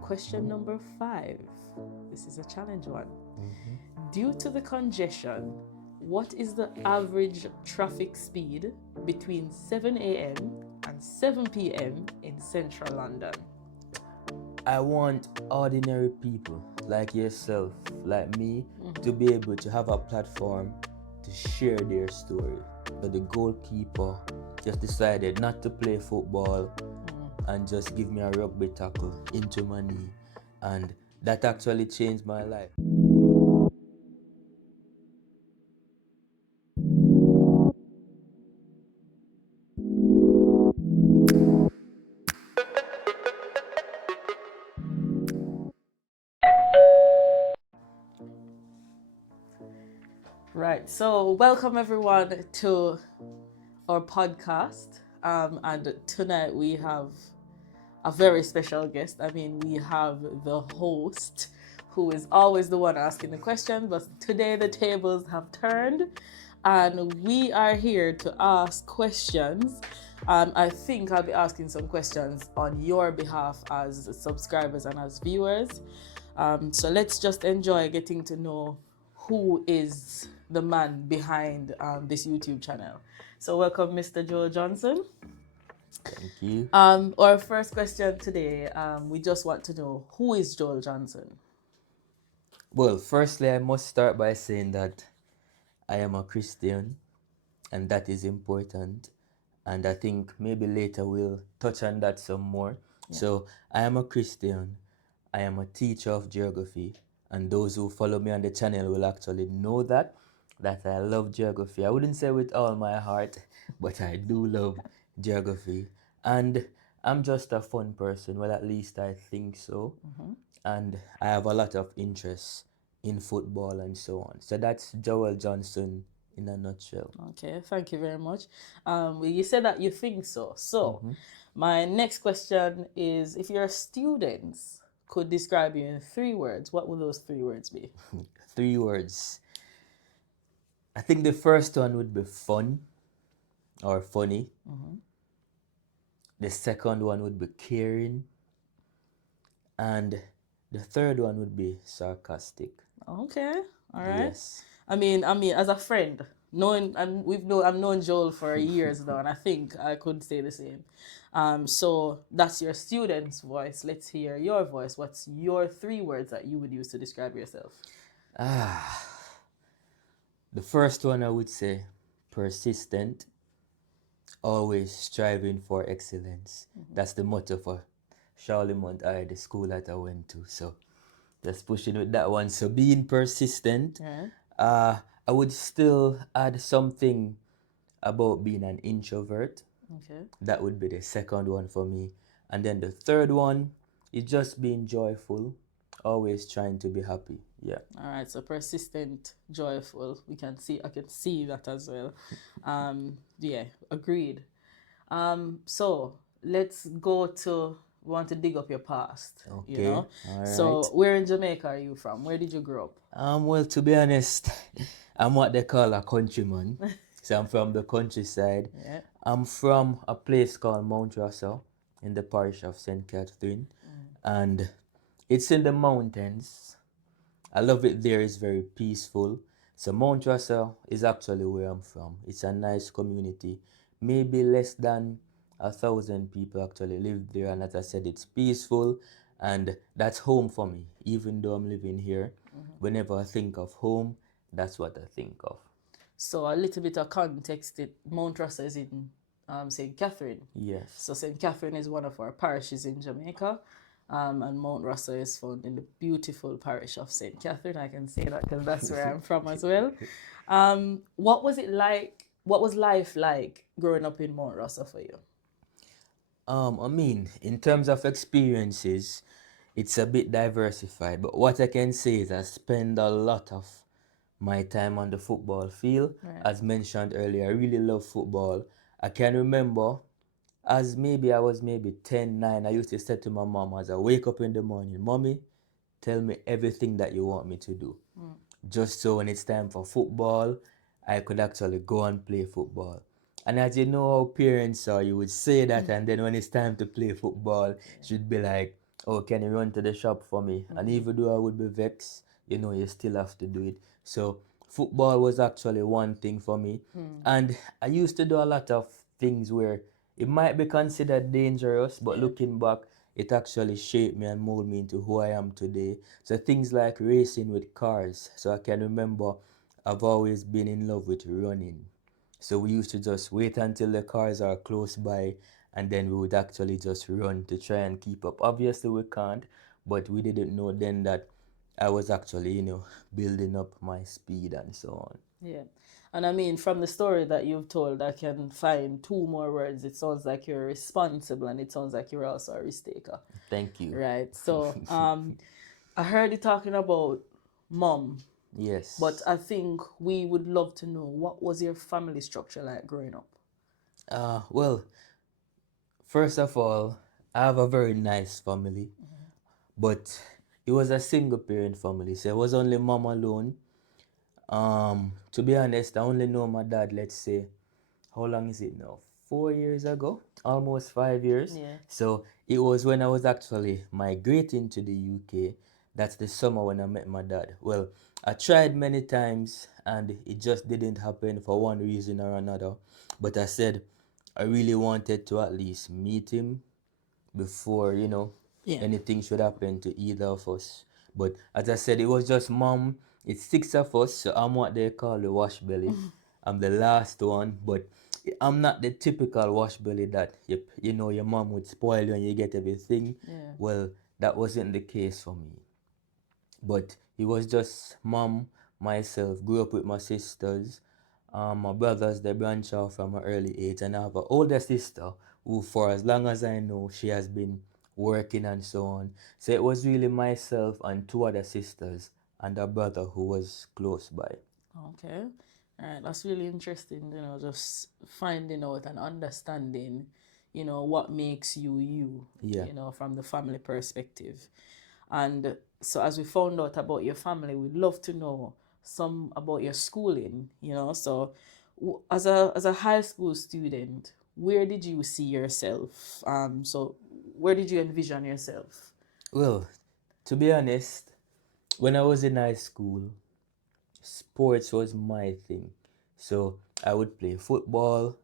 question number 5. This is a challenge one. Mm-hmm. Due to the congestion, what is the average traffic speed between 7 a.m. and 7 p.m. in central London? I want ordinary people like yourself, like me, to be able to have a platform to share their story. But the goalkeeper just decided not to play football and just give me a rugby tackle into my knee. And that actually changed my life. Right, so welcome everyone to our podcast. And tonight we have a very special guest. I mean, we have the host who is always the one asking the question, but today the tables have turned and we are here to ask questions. I think I'll be asking some questions on your behalf as subscribers and as viewers. So let's just enjoy getting to know who is the man behind this YouTube channel. So welcome, Mr. Joel Johnson. Thank you. Our first question today, we just want to know, who is Joel Johnson? Well, firstly, I must start by saying that I am a Christian, and that is important. And I think maybe later we'll touch on that some more. Yeah. So I am a Christian. I am a teacher of geography, and those who follow me on the channel will actually know that I love geography. I wouldn't say with all my heart, but I do love geography. And I'm just a fun person. Well, at least I think so. And I have a lot of interest in football and so on. So that's Joel Johnson in a nutshell. Okay, thank you very much. You said that you think so. So, my next question is, if your students could describe you in 3 words, what would those 3 words be? 3 words. I think the first one would be fun or funny. The second one would be caring. And the third one would be sarcastic. Okay, all right. Yes. I mean, as a friend, I've known Joel for years now, and I think I could say the same. So that's your student's voice. Let's hear your voice. What's your 3 words that you would use to describe yourself? The first one I would say persistent, always striving for excellence. That's the motto for Charlemont High, the school that I went to. So just pushing with that one. So being persistent. I would still add something about being an introvert. Okay. That would be the second one for me. And then the third one is just being joyful, always trying to be happy. Yeah. All right. So persistent, joyful. I can see that as well. Yeah, agreed. So let's go to. We want to dig up your past. Okay. You know. All right. So where in Jamaica are you from? Where did you grow up? Well, to be honest, I'm what they call a countryman. So I'm from the countryside. Yeah. I'm from a place called Mount Russell in the parish of St. Catherine. And it's in the mountains. I love it there. It's very peaceful. So Mount Russell is actually where I'm from. It's a nice community. Maybe less than 1,000 people actually live there. And as I said, it's peaceful. And that's home for me. Even though I'm living here, whenever I think of home, that's what I think of. So a little bit of context, Mount Russell is in St. Catherine. Yes. So St. Catherine is one of our parishes in Jamaica. And Mount Russell is found in the beautiful parish of St. Catherine. I can say that because that's where I'm from as well. What was it like? What was life like growing up in Mount Russell for you? I mean, in terms of experiences, it's a bit diversified. But what I can say is I spend a lot of my time on the football field. Right. As mentioned earlier, I really love football. I can remember as maybe I was maybe 10, 9, I used to say to my mom as I wake up in the morning, Mommy, tell me everything that you want me to do. Just so when it's time for football, I could actually go and play football. And as you know how parents are, you would say that, and then when it's time to play football, she'd be like, oh, can you run to the shop for me? And even though I would be vexed, you still have to do it. So football was actually one thing for me. And I used to do a lot of things where it might be considered dangerous, but Yeah. looking back, it actually shaped me and molded me into who I am today. So things like racing with cars. So I can remember I've always been in love with running. So we used to just wait until the cars are close by and then we would actually just run to try and keep up. Obviously we can't, but we didn't know then that I was actually, building up my speed and so on. Yeah. And I mean, from the story that you've told, I can find two more words. It sounds like you're responsible and it sounds like you're also a risk taker. Thank you. Right. So, I heard you talking about mom, but Yes. I think we would love to know what was your family structure like growing up? Well, first of all, I have a very nice family, but it was a single parent family, so it was only mom alone. To be honest, I only know my dad, let's say, how long is it now? 4 years ago, almost 5 years. Yeah. So it was when I was actually migrating to the UK. That's the summer when I met my dad. Well, I tried many times and it just didn't happen for one reason or another. But I said I really wanted to at least meet him before, Yeah. anything should happen to either of us. But as I said, it was just mom. It's six of us, so I'm what they call the wash belly. I'm the last one, but I'm not the typical wash belly that your mom would spoil you and you get everything. Yeah. Well, that wasn't the case for me. But it was just mom, myself, grew up with my sisters. My brothers, they branch off from an early age, and I have an older sister who, for as long as I know, she has been working and so on. So it was really myself and two other sisters and a brother who was close by. Okay. All right. That's really interesting, just finding out and understanding, what makes you you, Yeah. from the family perspective. And so, as we found out about your family, we'd love to know some about your schooling, So, as a high school student, where did you see yourself? So, where did you envision yourself? Well, to be honest, when I was in high school, sports was my thing. So I would play football,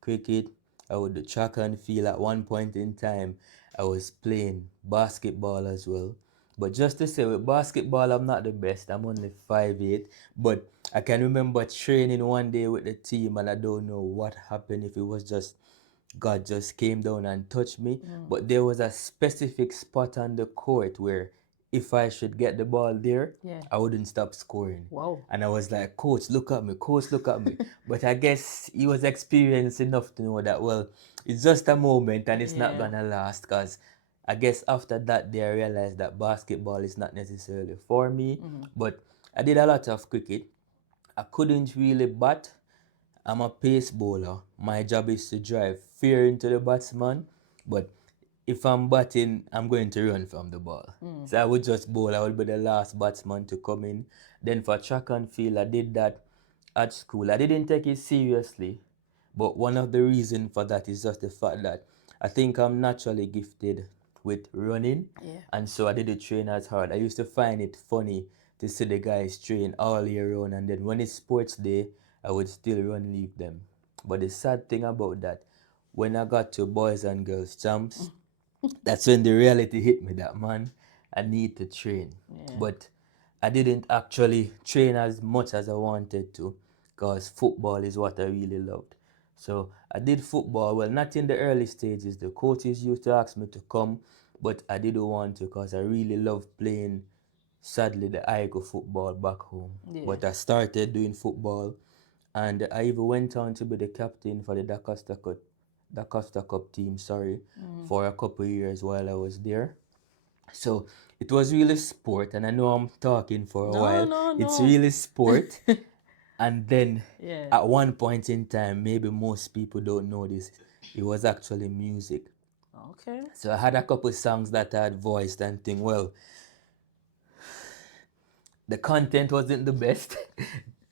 cricket, I would do track and field. At one point in time, I was playing basketball as well. But just to say, with basketball, I'm not the best. I'm only 5'8". But I can remember training one day with the team, and I don't know what happened, if it was just God just came down and touched me. But there was a specific spot on the court where if I should get the ball there, Yeah. I wouldn't stop scoring. Wow. And I was like, Coach, look at me, Coach, look at me. But I guess he was experienced enough to know that, well, it's just a moment and it's not Yeah. gonna last. Because I guess after that day, I realized that basketball is not necessarily for me. But I did a lot of cricket. I couldn't really bat. I'm a pace bowler. My job is to drive fear into the batsman, but if I'm batting, I'm going to run from the ball. So I would just bowl. I would be the last batsman to come in. Then for track and field, I did that at school. I didn't take it seriously, but one of the reasons for that is just the fact that I think I'm naturally gifted with running, Yeah. and so I didn't train as hard. I used to find it funny to see the guys train all year round, and then when it's sports day, I would still run leave them. But the sad thing about that, when I got to boys and girls champs, that's when the reality hit me that, man, I need to train. Yeah. But I didn't actually train as much as I wanted to, because football is what I really loved. So I did football, well, not in the early stages. The coaches used to ask me to come, but I didn't want to because I really loved playing, sadly, the Aigo football back home. Yeah. But I started doing football, and I even went on to be the captain for the Da Costa Cup team, for a couple of years while I was there. So it was really sport, and I know I'm talking for a No, while. no, It's no. really sport. And then Yeah. at one point in time, maybe most people don't know this, it was actually music. Okay. So I had a couple songs that I had voiced and think, well, the content wasn't the best,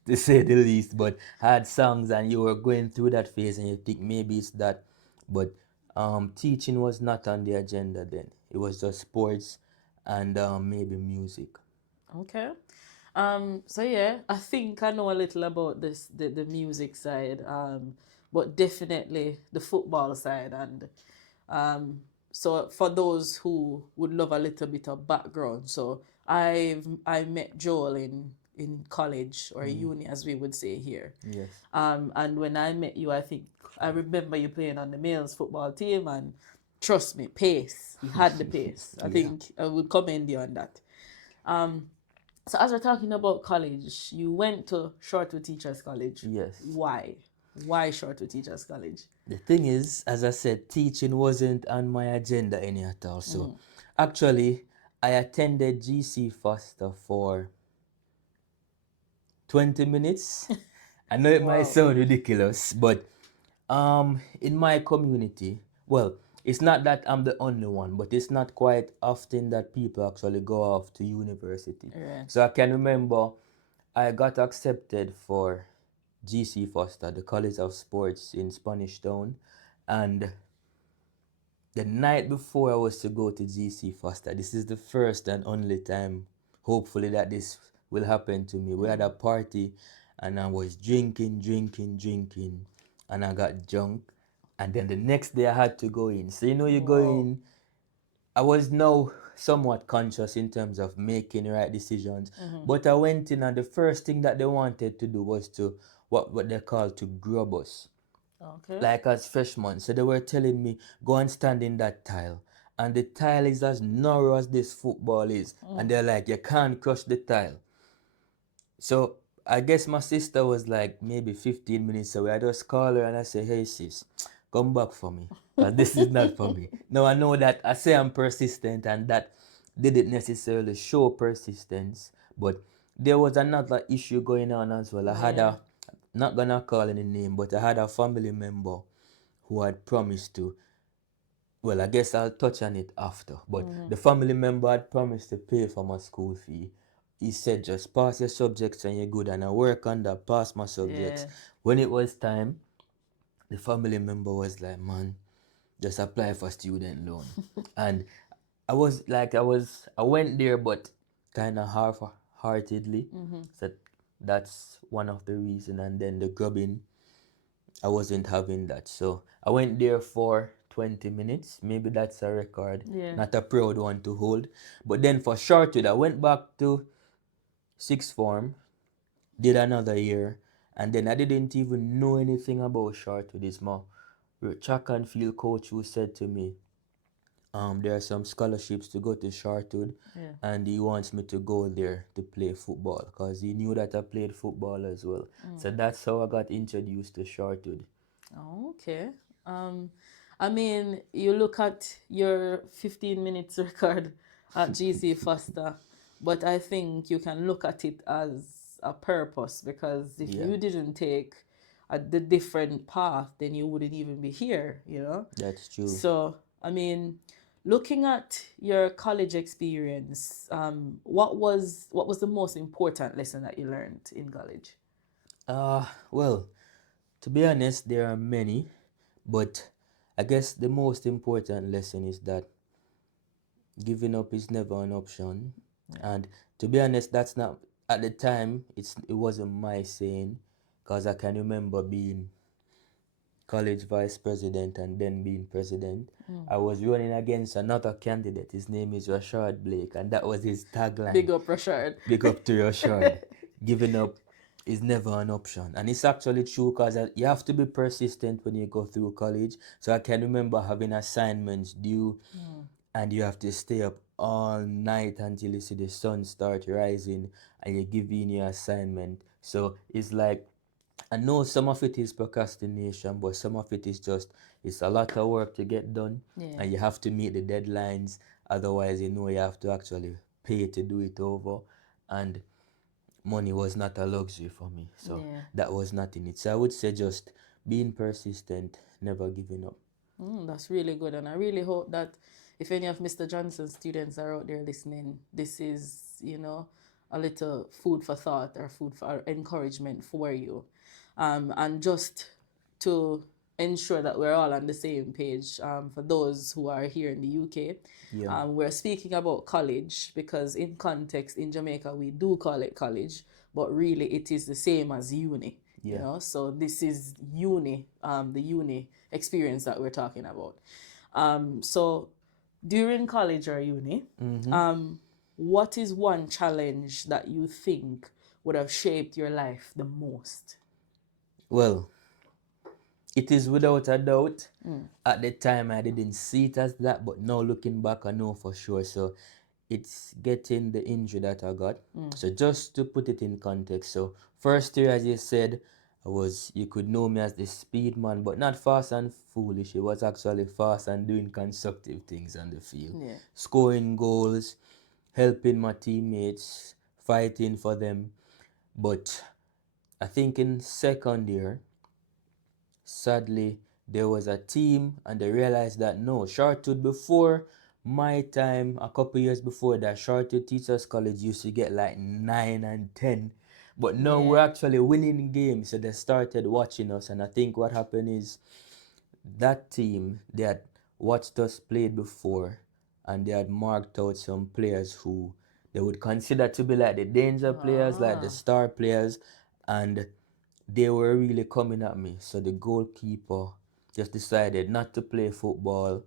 to say the least, but I had songs and you were going through that phase and you think maybe it's that. But teaching was not on the agenda then. It was just sports and maybe music. Okay. So yeah, I think I know a little about the music side, but definitely the football side. And so for those who would love a little bit of background, so I met Joel in college or uni, as we would say here. Yes. And when I met you, I think I remember you playing on the males football team, and trust me, pace. You had the pace. I Yeah. think I would commend you on that. So as we're talking about college, you went to Shortwood Teachers College. Yes. Why? Why Shortwood Teachers College? The thing is, as I said, teaching wasn't on my agenda any at all. So actually, I attended GC Foster for 20 minutes. I know it might Wow. sound ridiculous, but in my community, well, it's not that I'm the only one, but it's not quite often that people actually go off to university. Right. So I can remember I got accepted for GC Foster, the College of Sports in Spanish Town, and the night before I was to go to GC Foster, this is the first and only time, hopefully, that this will happen to me. We had a party and I was drinking, and I got drunk. And then the next day I had to go in. So, you go Wow. in. I was now somewhat conscious in terms of making the right decisions. But I went in, and the first thing that they wanted to do was to, what they call to grub us Okay. like as freshmen. So they were telling me, go and stand in that tile. And the tile is as narrow as this football is. And they're like, you can't crush the tile. So I guess my sister was like maybe 15 minutes away. I just call her and I say, hey sis, come back for me. Because this is not for me. Now I know that I say I'm persistent, and that didn't necessarily show persistence. But there was another issue going on as well. I had a, not gonna call any name, but I had a family member who had promised to, well, I guess I'll touch on it after, but the family member had promised to pay for my school fee. He said, just pass your subjects and you're good, and I work on that, pass my subjects. Yeah. When it was time, the family member was like, man, just apply for student loan. And I was like, I went there, but kind of half-heartedly. So that's one of the reason. And then the grubbing, I wasn't having that. So I went there for 20 minutes. Maybe that's a record. Yeah. Not a proud one to hold. But then for Shortwood, I went back to sixth form, did another year, and then I didn't even know anything about Shortwood. It's my track and field coach who said to me, there are some scholarships to go to Shortwood, Yeah. and he wants me to go there to play football because he knew that I played football as well. So that's how I got introduced to Shortwood. Okay. Um, I mean, you look at your 15 minutes record at GC Foster, but I think you can look at it as a purpose, because if Yeah. you didn't take the different path, then you wouldn't even be here, That's true. So, I mean, looking at your college experience, what was the most important lesson that you learned in college? Well, to be honest, there are many, but I guess the most important lesson is that giving up is never an option. And to be honest, that's not, at the time, it wasn't my saying, because I can remember being college vice president and then being president. I was running against another candidate. His name is Rashard Blake, and that was his tagline. Big up, Rashard. Big up to Rashard. Giving up is never an option. And it's actually true, because you have to be persistent when you go through college. So I can remember having assignments due, and you have to stay up all night until you see the sun start rising and you give in your assignment. So it's like, I know some of it is procrastination, but some of it is just, it's a lot of work to get done, and you have to meet the deadlines. Otherwise, you have to actually pay to do it over. And money was not a luxury for me. So that was not in it. So I would say just being persistent, never giving up. That's really good, and I really hope that if any of Mr. Johnson's students are out there listening, this is, a little food for thought or food for encouragement for you. And just to ensure that we're all on the same page. For those who are here in the UK, Yeah. we're speaking about college because, in context, in Jamaica, we do call it college, but really it is the same as uni. You Yeah. know, so this is uni, the uni experience that we're talking about. So during college or uni, what is one challenge that you think would have shaped your life the most? Well, it is without a doubt. At the time, I didn't see it as that, but now looking back, I know for sure. So it's getting the injury that I got. So just to put it in context, so first year, as you said, you could know me as the speed man, but not fast and foolish. It was actually fast and doing constructive things on the field, Yeah. scoring goals, helping my teammates, fighting for them. But I think in second year, sadly, there was a team and they realized that no, Shortwood before my time, a couple years before that, Shortwood Teachers College used to get like 9 and 10. But now we're Yeah. actually winning games, so they started watching us. And I think what happened is that team, they had watched us play before and they had marked out some players who they would consider to be like the danger players, like the star players, and they were really coming at me. So the goalkeeper just decided not to play football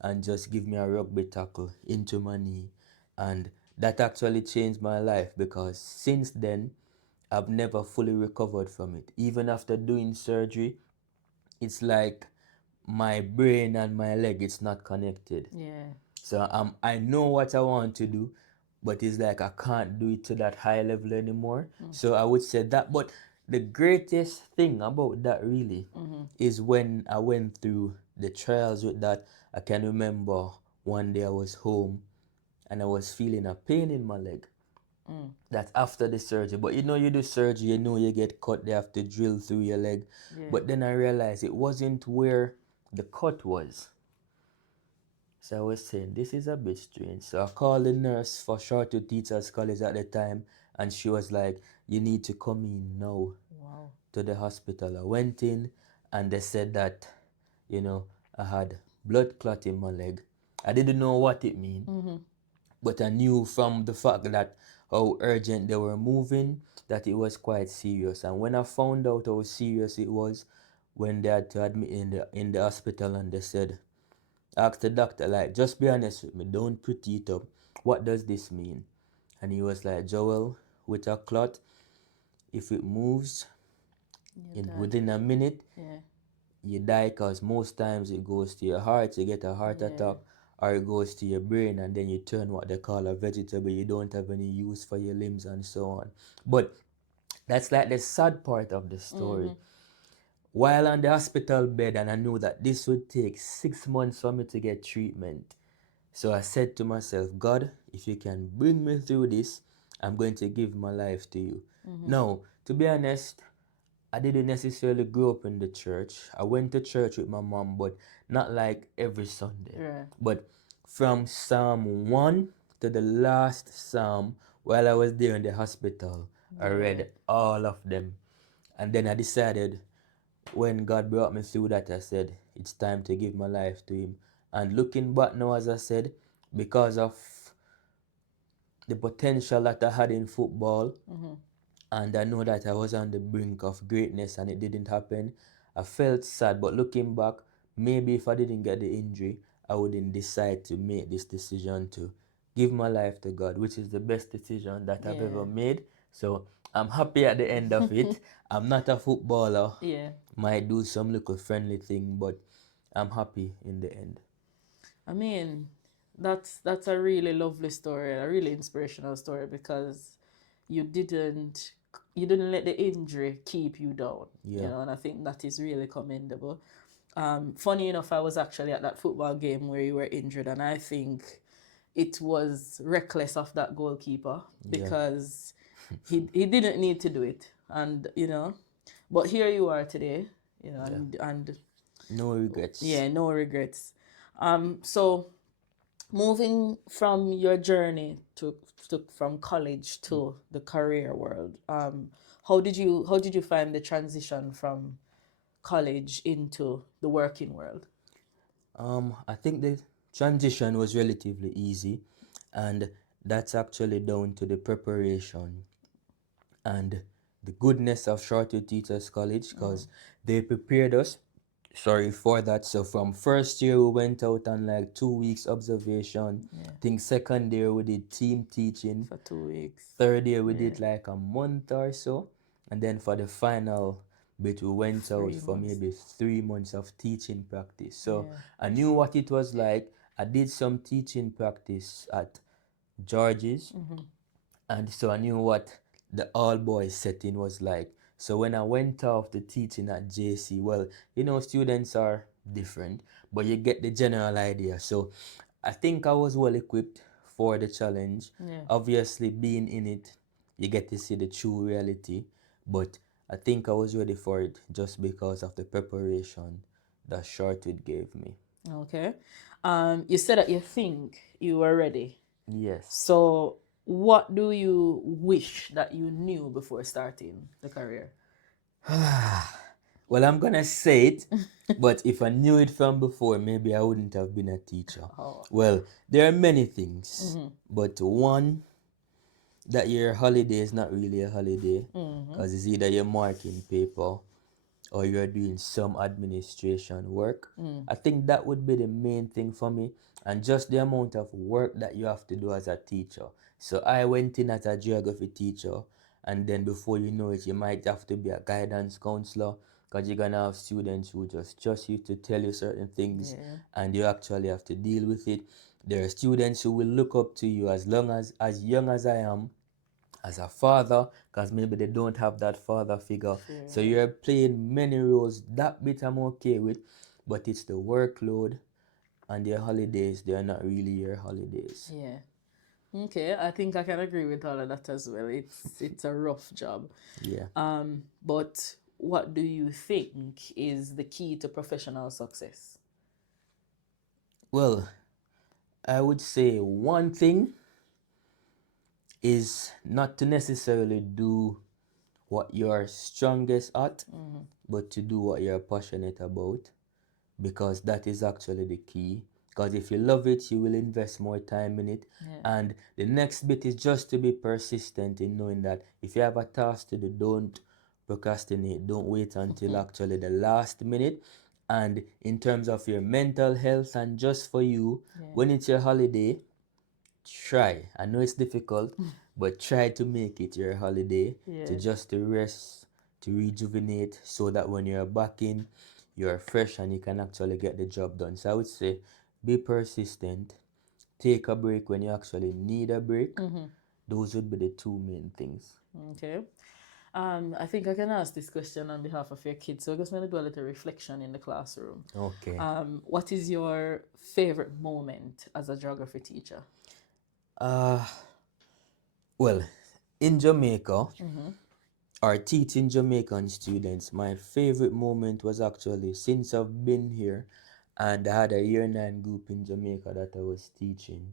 and just give me a rugby tackle into my knee. And that actually changed my life because since then, I've never fully recovered from it. Even after doing surgery, it's like my brain and my leg, it's not connected. Yeah. So I know what I want to do, but it's like I can't do it to that high level anymore. So I would say that. But the greatest thing about that really is when I went through the trials with that. I can remember one day I was home and I was feeling a pain in my leg. That's after the surgery. But you know, you do surgery, you know, you get cut, they have to drill through your leg. Yeah. But then I realized it wasn't where the cut was. So I was saying, this is a bit strange. So I called the nurse for Shortwood Teachers College at the time, and she was like, you need to come in now Wow. to the hospital. I went in, and they said that, you know, I had blood clot in my leg. I didn't know what it meant, but I knew from the fact that how urgent they were moving that it was quite serious. And when I found out how serious it was, when they had to admit in the hospital, and they said, asked the doctor, like, just be honest with me, don't put it up. What does this mean? And he was like, Joel, with a clot, if it moves within a minute, Yeah. you die, because most times it goes to your heart, you get a heart attack, or it goes to your brain, and then you turn what they call a vegetable. You don't have any use for your limbs and so on. But that's like the sad part of the story. While on the hospital bed, and I knew that this would take 6 months for me to get treatment. So I said to myself, God, if you can bring me through this, I'm going to give my life to you. Now, to be honest, I didn't necessarily grow up in the church. I went to church with my mom, but not like every Sunday. Right. But from Psalm 1 to the last Psalm, while I was there in the hospital, I read all of them. And then I decided, when God brought me through that, I said, it's time to give my life to Him. And looking back now, as I said, because of the potential that I had in football, and I know that I was on the brink of greatness and it didn't happen, I felt sad. But looking back, maybe if I didn't get the injury, I wouldn't decide to make this decision to give my life to God, which is the best decision that I've ever made. So I'm happy at the end of it. I'm not a footballer. Yeah. Might do some little friendly thing, but I'm happy in the end. I mean, that's a really lovely story, a really inspirational story because you didn't you didn't let the injury keep you down. You Yeah. know, and I think that is really commendable. Funny enough, I was actually at that football game where you were injured, and I think it was reckless of that goalkeeper Yeah. because he didn't need to do it, and you know, but here you are today, you know, and No regrets. yeah, no regrets. So moving from your journey to from college to the career world, how did you find the transition from college into the working world? I think the transition was relatively easy, and that's actually down to the preparation and the goodness of Shortwood Teachers College, because they prepared us, sorry for that. So from first year we went out on like 2 weeks observation. Yeah. I think second year we did team teaching. For 2 weeks. Third year we did like a month or so, and then for the final bit we went out 3 for months. maybe 3 months of teaching practice. So Yeah. I knew what it was like. I did some teaching practice at George's, and so I knew what the all boys setting was like. So when I went off the teaching at JC, well, students are different, but you get the general idea. So I think I was well equipped for the challenge. Yeah. Obviously, being in it, you get to see the true reality, but I think I was ready for it just because of the preparation that Shortwood gave me. Okay. You said that you think you were ready. Yes. So, what do you wish that you knew before starting the career? Well, I'm gonna say it, but if I knew it from before, maybe I wouldn't have been a teacher. Oh. Well, there are many things, but one, that your holiday is not really a holiday, because it's either you're marking paper or you're doing some administration work. I think that would be the main thing for me, and just the amount of work that you have to do as a teacher. So I went in as a geography teacher, and then before you know it, you might have to be a guidance counselor, because you're gonna have students who just trust you to tell you certain things, and you actually have to deal with it. There are students who will look up to you as young as I am, as a father, because maybe they don't have that father figure. So you're playing many roles. That bit I'm okay with, but it's the workload and your holidays. They're not really your holidays. Yeah. Okay, I think I can agree with all of that as well. It's a rough job. Yeah. But what do you think is the key to professional success? Well, I would say one thing is not to necessarily do what you're strongest at, but to do what you're passionate about, because that is actually the key. Because if you love it, you will invest more time in it. And the next bit is just to be persistent in knowing that if you have a task to do, don't procrastinate. Don't wait until actually the last minute. And in terms of your mental health and just for you, when it's your holiday, try. I know it's difficult, but try to make it your holiday, to just to rest, to rejuvenate, so that when you're back in, you're fresh and you can actually get the job done. So I would say be persistent, take a break when you actually need a break. Those would be the two main things. Okay. I think I can ask this question on behalf of your kids. So we're just going to do a little reflection in the classroom. Okay. What is your favorite moment as a geography teacher? Well, in Jamaica, or teaching Jamaican students, my favorite moment was actually since I've been here, and I had a year 9 group in Jamaica that I was teaching.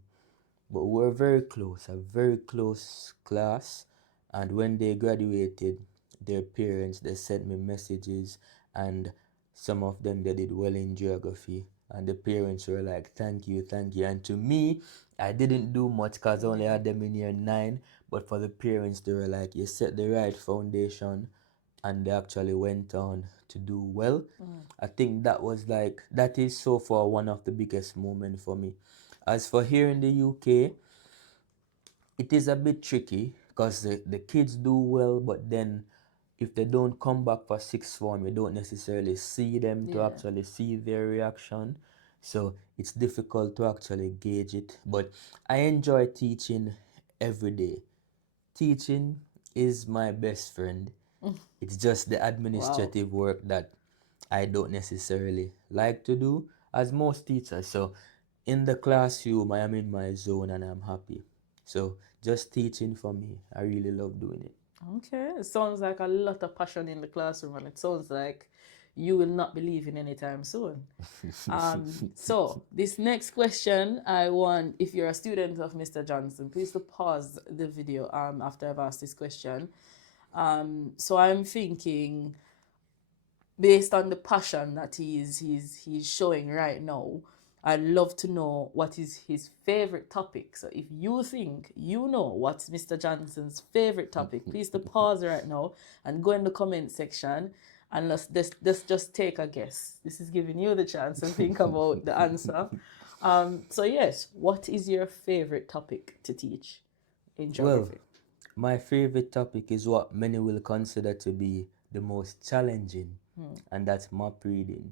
But we were very close, a very close class. And when they graduated, their parents, they sent me messages, and some of them, they did well in geography. And the parents were like, thank you, thank you. And to me, I didn't do much because I only had them in year 9. But for the parents, they were like, you set the right foundation, and they actually went on to do well. I think that is so far one of the biggest moments for me. As for here in the UK, it is a bit tricky because the kids do well, but then if they don't come back for sixth form, you don't necessarily see them to actually see their reaction. So it's difficult to actually gauge it. But I enjoy teaching every day. Teaching is my best friend. It's just the administrative work that I don't necessarily like to do, as most teachers. So in the classroom, I am in my zone and I'm happy. So just teaching for me, I really love doing it. Okay, it sounds like a lot of passion in the classroom, and it sounds like you will not be leaving anytime soon. So this next question, I want, if you're a student of Mr. Johnson, please to pause the video after I've asked this question. So I'm thinking, based on the passion that he's showing right now, I'd love to know what is his favorite topic. So if you think you know what's Mr. Johnson's favorite topic, please to pause right now and go in the comment section and let's just take a guess. This is giving you the chance to think about the answer. So yes, what is your favorite topic to teach in Well, geography? my favorite topic is what many will consider to be the most challenging, and that's map reading.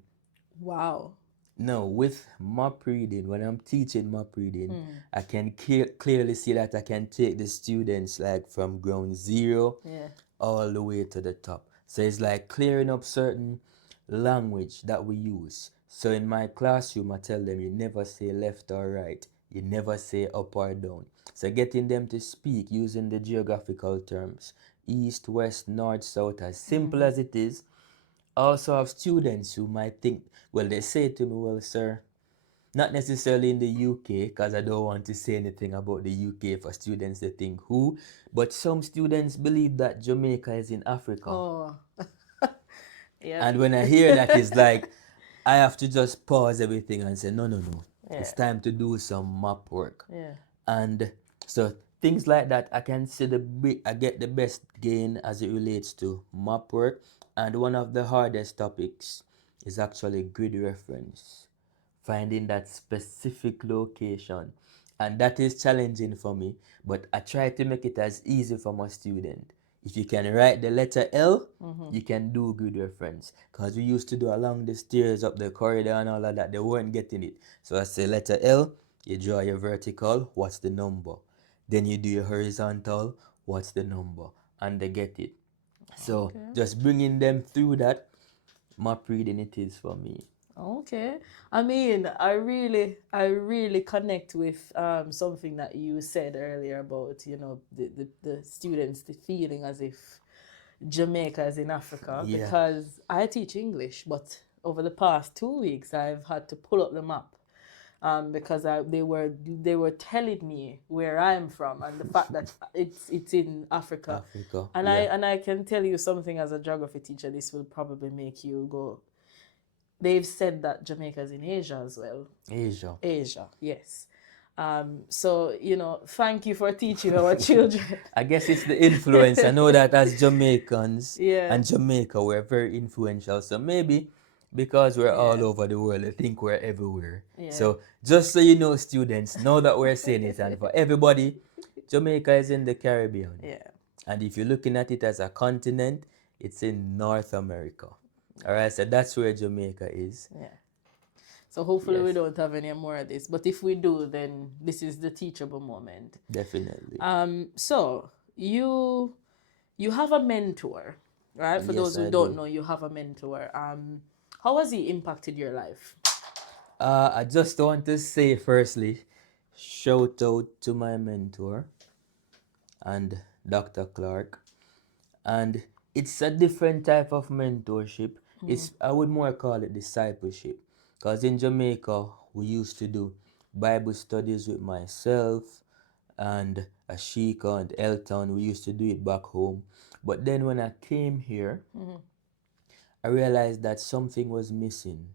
Wow. Now, with map reading, when I'm teaching map reading, I can clearly see that I can take the students like from ground zero Yeah. all the way to the top. So it's like clearing up certain language that we use. So in my classroom, I tell them you never say left or right, you never say up or down. So getting them to speak using the geographical terms, east, west, north, south, as simple as it is. I also have students who might think, well, they say to me, well, sir, not necessarily in the UK, because I don't want to say anything about the UK for students to think who, but some students believe that Jamaica is in Africa. Oh. Yeah. And when I hear that, it's like I have to just pause everything and say, no, no, no. It's Yeah. time to do some map work. Yeah. And so things like that, I can see I get the best gain as it relates to map work. And one of the hardest topics is actually grid reference, finding that specific location. And that is challenging for me, but I try to make it as easy for my student. If you can write the letter L, you can do grid reference. Because we used to do along the stairs, up the corridor and all of that, they weren't getting it. So I say letter L, you draw your vertical, what's the number? Then you do your horizontal, what's the number? And they get it. So Okay. just bringing them through that, map reading it is for me. Okay. I mean, I really connect with something that you said earlier about, the students the feeling as if Jamaica is in Africa, Yeah. because I teach English, but over the past 2 weeks I've had to pull up the map because they were telling me where I'm from and the fact that it's in Africa. Africa. And Yeah. I can tell you something as a geography teacher, this will probably make you go. They've said that Jamaica is in Asia as well. Asia. Asia, yes. So, thank you for teaching our children. I guess it's the influence. I know that as Jamaicans Yeah. and Jamaica, we're very influential. So maybe because we're all Yeah. over the world, I think we're everywhere. Yeah. So just so you know, students, now that we're saying it, and for everybody, Jamaica is in the Caribbean. Yeah. And if you're looking at it as a continent, it's in North America. All right, so that's where Jamaica is. Yeah. So hopefully we Yes. don't have any more of this. But if we do, then this is the teachable moment. Definitely. So you have a mentor, right? For Yes, those who I don't do. know, you have a mentor. How has he impacted your life? I just want to say firstly, shout out to my mentor and Dr. Clark. And it's a different type of mentorship. It's I would more call it discipleship. Because in Jamaica we used to do Bible studies with myself and Ashika and Elton. We used to do it back home. But then when I came here, I realized that something was missing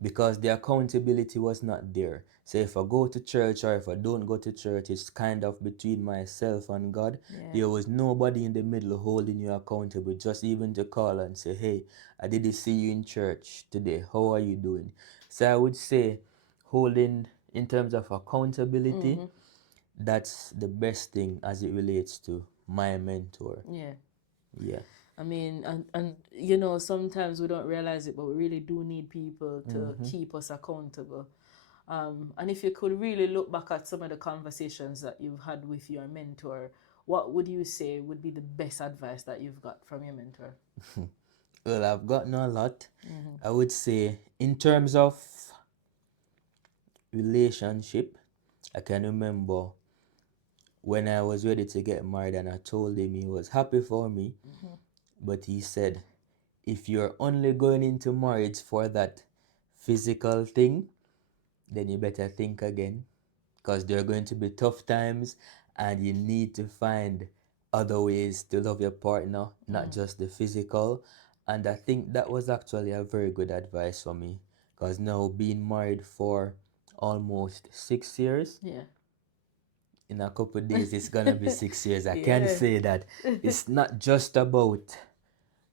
because the accountability was not there. So if I go to church or if I don't go to church, it's kind of between myself and God. Yeah. There was nobody in the middle holding you accountable, just even to call and say, hey, I didn't see you in church today. How are you doing? So I would say holding in terms of accountability, that's the best thing as it relates to my mentor. Yeah. Yeah. I mean, and sometimes we don't realize it, but we really do need people to keep us accountable. And if you could really look back at some of the conversations that you've had with your mentor, what would you say would be the best advice that you've got from your mentor? Well, I've gotten a lot. I would say in terms of relationship, I can remember when I was ready to get married and I told him he was happy for me, but he said, if you're only going into marriage for that physical thing, then you better think again because there are going to be tough times and you need to find other ways to love your partner, not just the physical. And I think that was actually a very good advice for me, because now being married for almost 6 years, Yeah. in a couple of days it's gonna be 6 years. I can Yeah. say that it's not just about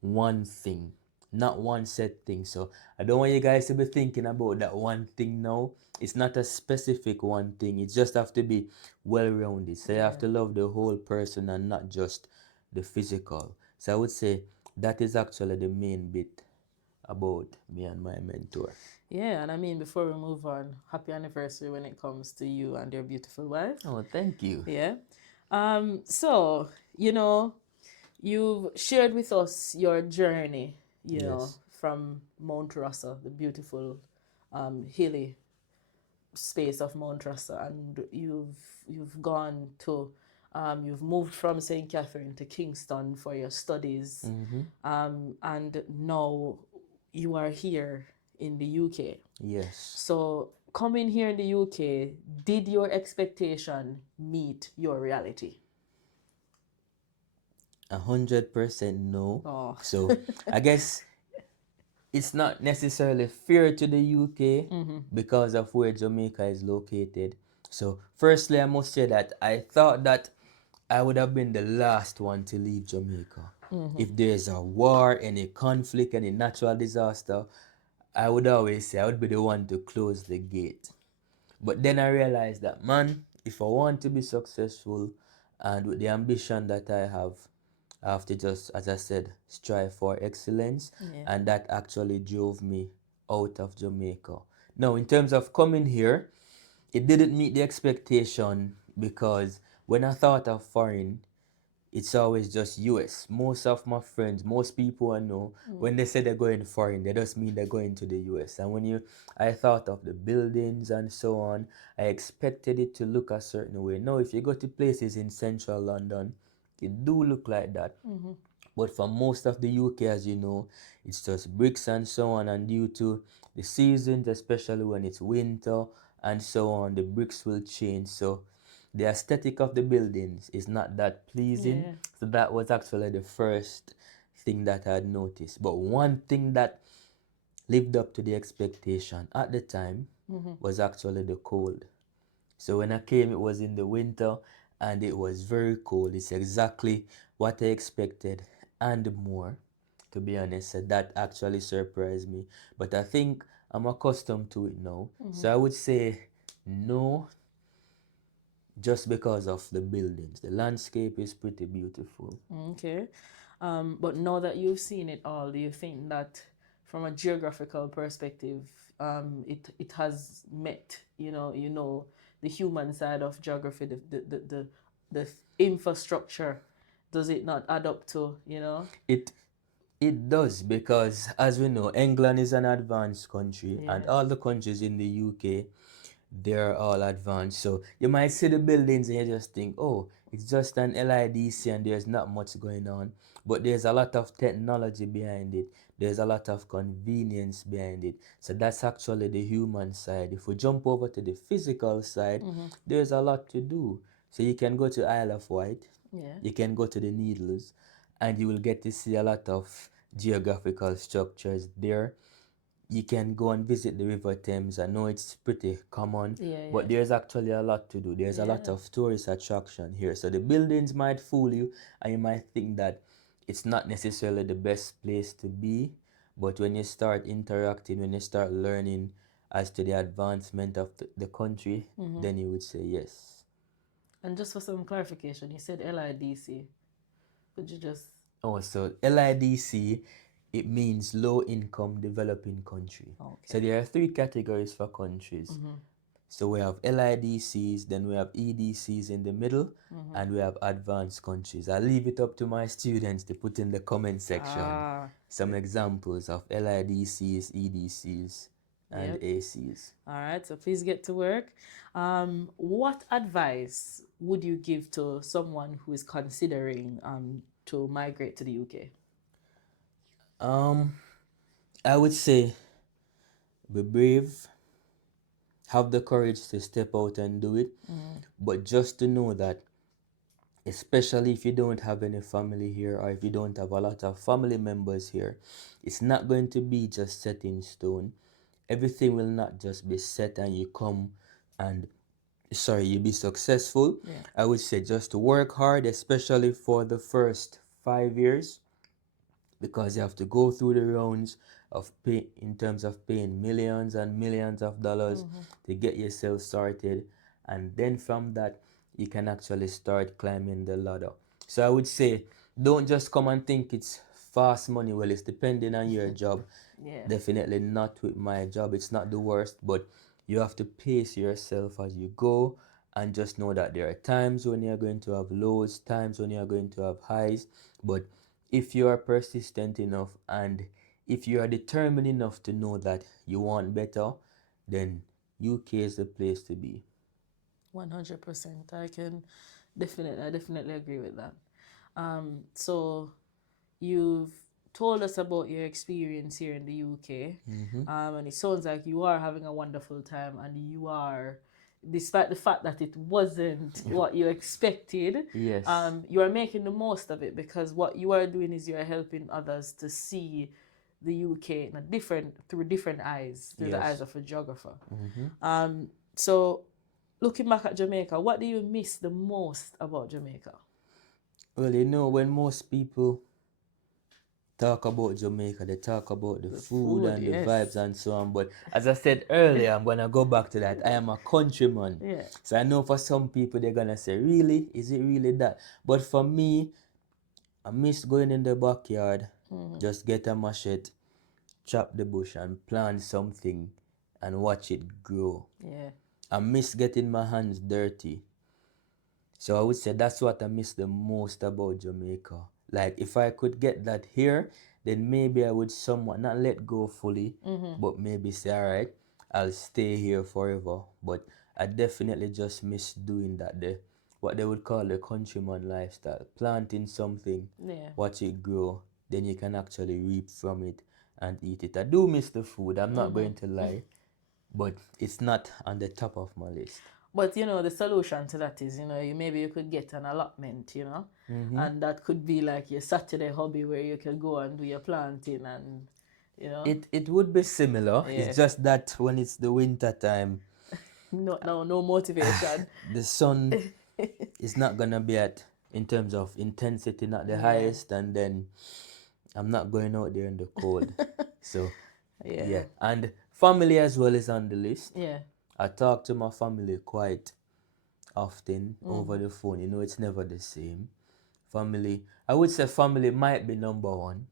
one thing, not one set thing. So I don't want you guys to be thinking about that one thing now. It's not a specific one thing. It just have to be well rounded. So you have Yeah. to love the whole person and not just the physical. So I would say that is actually the main bit about me and my mentor. Yeah, and I mean, before we move on, happy anniversary when it comes to you and your beautiful wife. Oh, thank you. Yeah. So, you know, you've shared with us your journey, Yes. from Mount Russell, the beautiful, hilly space of Mount Russell, and you've gone to, you've moved from St. Catherine to Kingston for your studies, Mm-hmm. and now you are here in the UK. Yes. So coming here in the UK, did your expectation meet your reality? 100% no. Oh. So I guess it's not necessarily fair to the UK because of where Jamaica is located. So, firstly, I must say that I thought that I would have been the last one to leave Jamaica. If there's a war, any conflict, any natural disaster, I would always say I would be the one to close the gate. But then I realized that, man, if I want to be successful and with the ambition that I have to just, as I said, strive for excellence. Yeah. And that actually drove me out of Jamaica. Now, in terms of coming here, it didn't meet the expectation because when I thought of foreign, it's always just US. Most of my friends, most people I know, when they say they're going foreign, they just mean they're going to the US. And I thought of the buildings and so on, I expected it to look a certain way. Now, if you go to places in central London, it do look like that. But for most of the UK, as you know, it's just bricks and so on. And due to the seasons, especially when it's winter and so on, the bricks will change. So the aesthetic of the buildings is not that pleasing. Yeah. So that was actually the first thing that I had noticed. But one thing that lived up to the expectation at the time was actually the cold. So when I came, it was in the winter and it was very cold. It's exactly what I expected and more, to be honest. So that actually surprised me. But I think I'm accustomed to it now. So I would say no, just because of the buildings. The landscape is pretty beautiful. Okay. But now that you've seen it all, do you think that from a geographical perspective, it has met, the human side of geography, the infrastructure, does it not add up to? It it does, because as we know, England is an advanced country and Yeah. all the countries in the UK, they're all advanced. So you might see the buildings and you just think, oh, it's just an LIDC and there's not much going on. But there's a lot of technology behind it. There's a lot of convenience behind it. So that's actually the human side. If we jump over to the physical side, there's a lot to do. So you can go to Isle of Wight, Yeah. you can go to the Needles, and you will get to see a lot of geographical structures there. You can go and visit the River Thames. I know it's pretty common, Yeah, but yeah. there's actually a lot to do. There's a lot Yeah. of tourist attraction here. So the buildings might fool you and you might think that it's not necessarily the best place to be. But when you start interacting, when you start learning as to the advancement of the country, then you would say yes. And just for some clarification, you said LIDC. Could you just... Oh, so LIDC, it means low income developing country. So Okay. there are three categories for countries. So we have LIDCs, then we have EDCs in the middle, and we have advanced countries. I leave it up to my students to put in the comment section some examples of LIDCs, EDCs, and Yep. ACs. All right, so please get to work. What advice would you give to someone who is considering to migrate to the UK? Um, I would say be brave, have the courage to step out and do it, but just to know that especially if you don't have any family here or if you don't have a lot of family members here. It's not going to be just set in stone. Everything will not just be set and you come and you be successful. Yeah. I would say just to work hard, especially for the first 5 years, because you have to go through the rounds of pay in terms of paying millions and millions of dollars to get yourself started, and then from that you can actually start climbing the ladder. So I would say don't just come and think it's fast money. Well, it's depending on your job. Yeah. Definitely not with my job. It's not the worst, but you have to pace yourself as you go, and just know that there are times when you're going to have lows, times when you're going to have highs. But if you are persistent enough and if you are determined enough to know that you want better, then UK is the place to be. 100%. I definitely agree with that. So you've told us about your experience here in the UK, and it sounds like you are having a wonderful time, and you are, despite the fact that it wasn't what you expected, Yes. you are making the most of it, because what you are doing is you are helping others to see the UK in a through different eyes, through the Yes. eyes of a geographer. So looking back at Jamaica, what do you miss the most about Jamaica? Well, when most people talk about Jamaica, they talk about the food and the yes. vibes and so on. But as I said earlier, I'm gonna go back to that. I am a countryman. Yeah. So I know for some people they're gonna say, really? Is it really that? But for me, I miss going in the backyard, just get a machete, chop the bush and plant something and watch it grow. Yeah. I miss getting my hands dirty. So I would say that's what I miss the most about Jamaica. Like if I could get that here, then maybe I would somewhat not let go fully, but maybe say, all right, I'll stay here forever. But I definitely just miss doing that, what they would call the countryman lifestyle, planting something, Yeah. watch it grow, then you can actually reap from it and eat it. I do miss the food, I'm not going to lie, but it's not on the top of my list. But the solution to that is, maybe you could get an allotment, and that could be like your Saturday hobby where you can go and do your planting and, It would be similar. Yeah. It's just that when it's the winter time, no motivation. the sun is not gonna be at, in terms of intensity, not the highest, and then I'm not going out there in the cold. So yeah, and family as well is on the list. Yeah. I talk to my family quite often over the phone. It's never the same. Family, I would say family might be number one,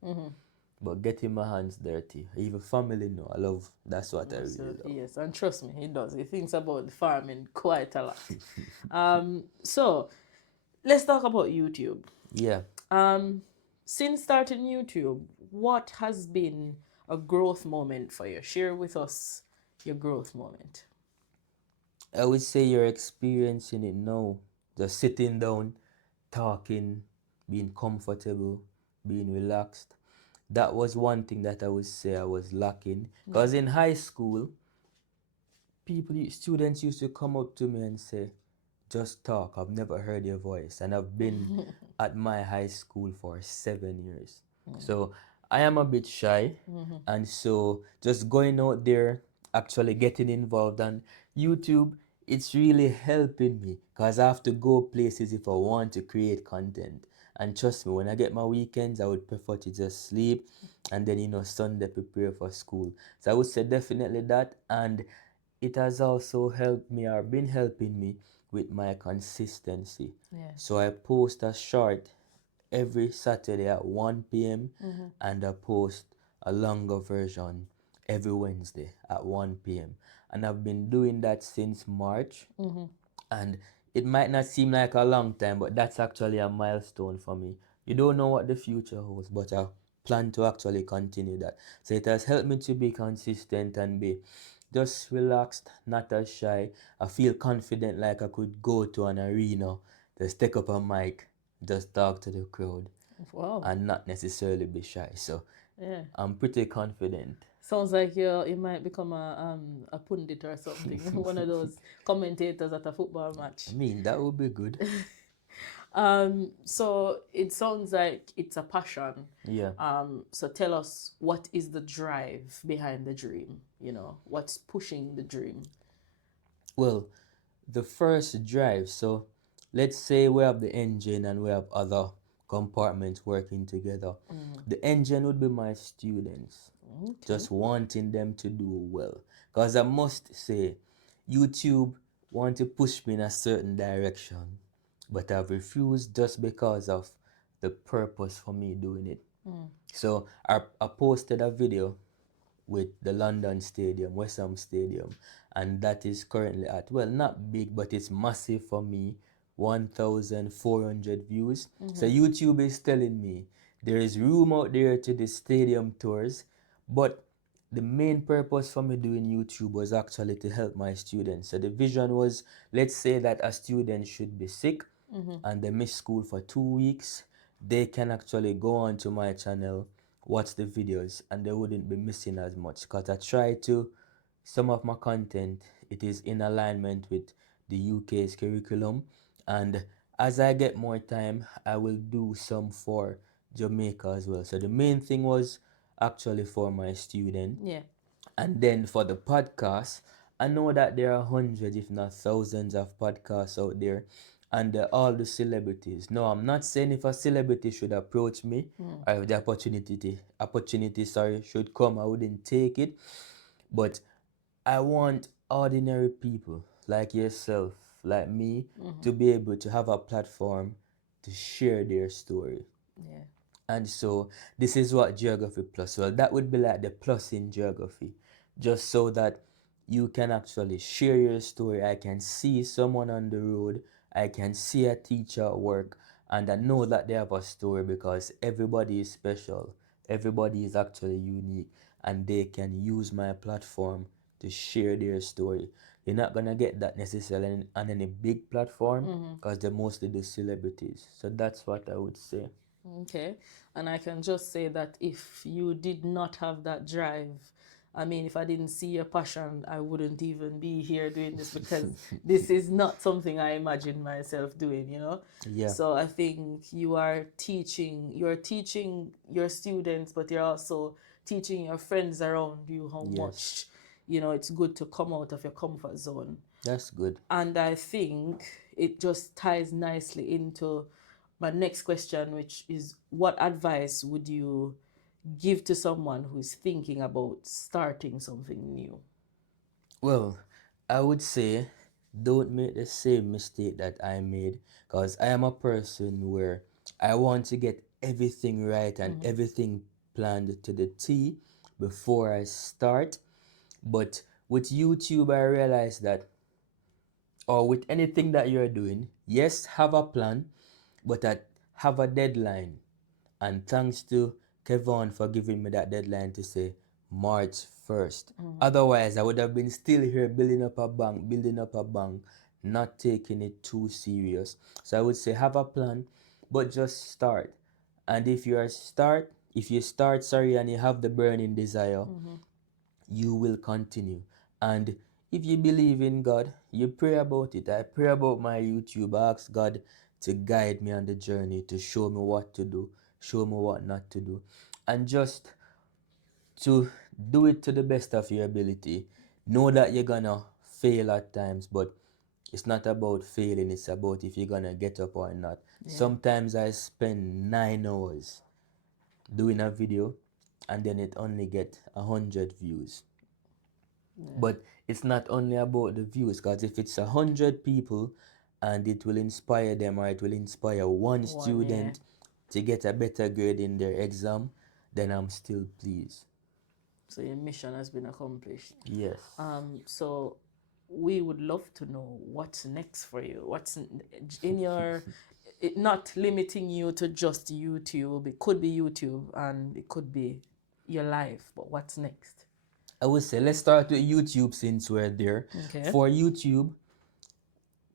but getting my hands dirty, even family, no, I love. That's what I really love. Yes, and trust me, he does. He thinks about the farming quite a lot. So let's talk about YouTube. Yeah. Since starting YouTube, what has been a growth moment for you? Share with us your growth moment. I would say you're experiencing it now. Just sitting down, talking, being comfortable, being relaxed. That was one thing that I would say I was lacking. Because in high school, students used to come up to me and say, just talk, I've never heard your voice. And I've been at my high school for 7 years. So I am a bit shy. And so just going out there, actually getting involved on YouTube, it's really helping me, because I have to go places if I want to create content. And trust me, when I get my weekends, I would prefer to just sleep and then, Sunday prepare for school. So I would say definitely that. And it has also helped me, or been helping me, with my consistency. Yeah. So I post a short every Saturday at 1 p.m. and I post a longer version every Wednesday at 1 p.m. And I've been doing that since March. And it might not seem like a long time, but that's actually a milestone for me. You don't know what the future holds, but I plan to actually continue that. So it has helped me to be consistent and be just relaxed, not as shy. I feel confident, like I could go to an arena, just take up a mic, just talk to the crowd, Wow. and not necessarily be shy. So Yeah. I'm pretty confident. Sounds like you might become a pundit or something. One of those commentators at a football match. I mean, that would be good. So it sounds like it's a passion. Yeah. So tell us, what is the drive behind the dream? You know, what's pushing the dream? Well, the first drive, so let's say we have the engine and we have other compartments working together. The engine would be my students, Okay. just wanting them to do well. Because I must say, YouTube want to push me in a certain direction, but I've refused just because of the purpose for me doing it. So I posted a video with the London Stadium, West Ham Stadium, and that is currently at, well, not big, but it's massive for me, 1,400 views. So YouTube is telling me there is room out there to the stadium tours, but the main purpose for me doing YouTube was actually to help my students. So the vision was, let's say that a student should be sick and they miss school for 2 weeks, they can actually go on to my channel, watch the videos, and they wouldn't be missing as much. Because I try to, some of my content, it is in alignment with the UK's curriculum. And as I get more time, I will do some for Jamaica as well. So the main thing was actually for my student. Yeah. And then for the podcast, I know that there are hundreds, if not thousands, of podcasts out there, and all the celebrities. No, I'm not saying if a celebrity should approach me, or if the opportunity, sorry, should come, I wouldn't take it. But I want ordinary people like yourself, like me, to be able to have a platform to share their story. Yeah. And so this is what geography plus, well, that would be like the plus in geography, just so that you can actually share your story. I can see someone on the road, I can see a teacher at work, and I know that they have a story, because everybody is special, everybody is actually unique, and they can use my platform to share their story. You're not gonna get that necessarily on any big platform, because they're mostly the celebrities. So that's what I would say. Okay. And I can just say that if you did not have that drive, I mean, if I didn't see your passion, I wouldn't even be here doing this, because this is not something I imagine myself doing, you know? Yeah. So I think you're teaching your students, but you're also teaching your friends around you how Yes. much, you know, it's good to come out of your comfort zone. That's good. And I think it just ties nicely into my next question, which is, what advice would you give to someone who's thinking about starting something new? Well, I would say don't make the same mistake that I made, because I am a person where I want to get everything right and everything planned to the T before I start. But with YouTube, I realized that, or with anything that you're doing, yes, have a plan, but have a deadline. And thanks to Kevon for giving me that deadline to say March 1st. Otherwise, I would have been still here building up a bank, not taking it too serious. So I would say have a plan, but just start. And if you start, sorry, and you have the burning desire, you will continue. And if you believe in God, you pray about it. I pray about my YouTube. I ask God to guide me on the journey, to show me what to do, show me what not to do, and just to do it to the best of your ability. Know that you're gonna fail at times, but it's not about failing, it's about if you're gonna get up or not. Sometimes I spend 9 hours doing a video and then it only get 100 views. But it's not only about the views, because if it's 100 people and it will inspire them, or it will inspire one student to get a better grade in their exam, then I'm still pleased. So your mission has been accomplished. Yes. So we would love to know what's next for you. What's in your, it not limiting you to just YouTube. It could be YouTube and it could be your life, but what's next? I would say let's start with YouTube since we're there. Okay. For YouTube,